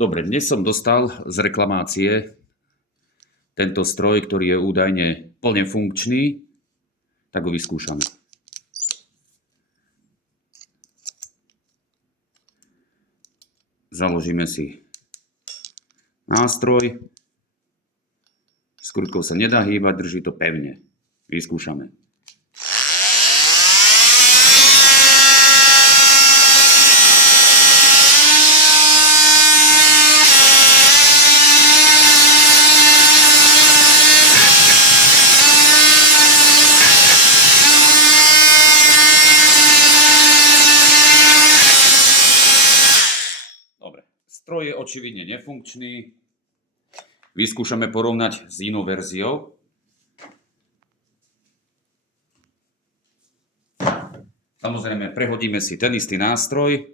Dobre, dnes som dostal z reklamácie tento stroj, ktorý je údajne plne funkčný, tak ho vyskúšame. Založíme si nástroj. Skrutkou sa nedá hýbať, drží to pevne. Vyskúšame. Dobre, stroj je očividne nefunkčný. Vyskúšame porovnať s inou verziou. Samozrejme, prehodíme si ten istý nástroj.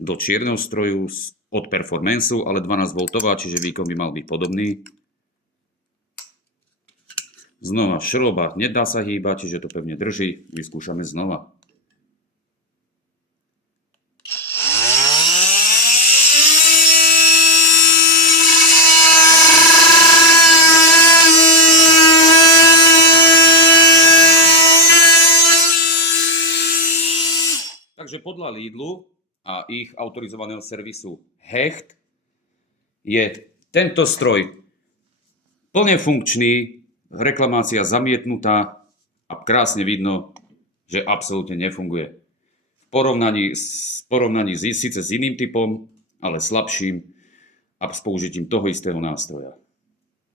Do čierneho stroju od Performanceu, ale 12V, čiže výkon by mal byť podobný. Znova šroba, nedá sa hýbať, čiže to pevne drží. Vyskúšame znova. Takže podľa Lidlu a ich autorizovaného servisu Hecht je tento stroj plne funkčný, reklamácia zamietnutá a krásne vidno, že absolútne nefunguje. V porovnaní síce s iným typom, ale slabším a s použitím toho istého nástroja.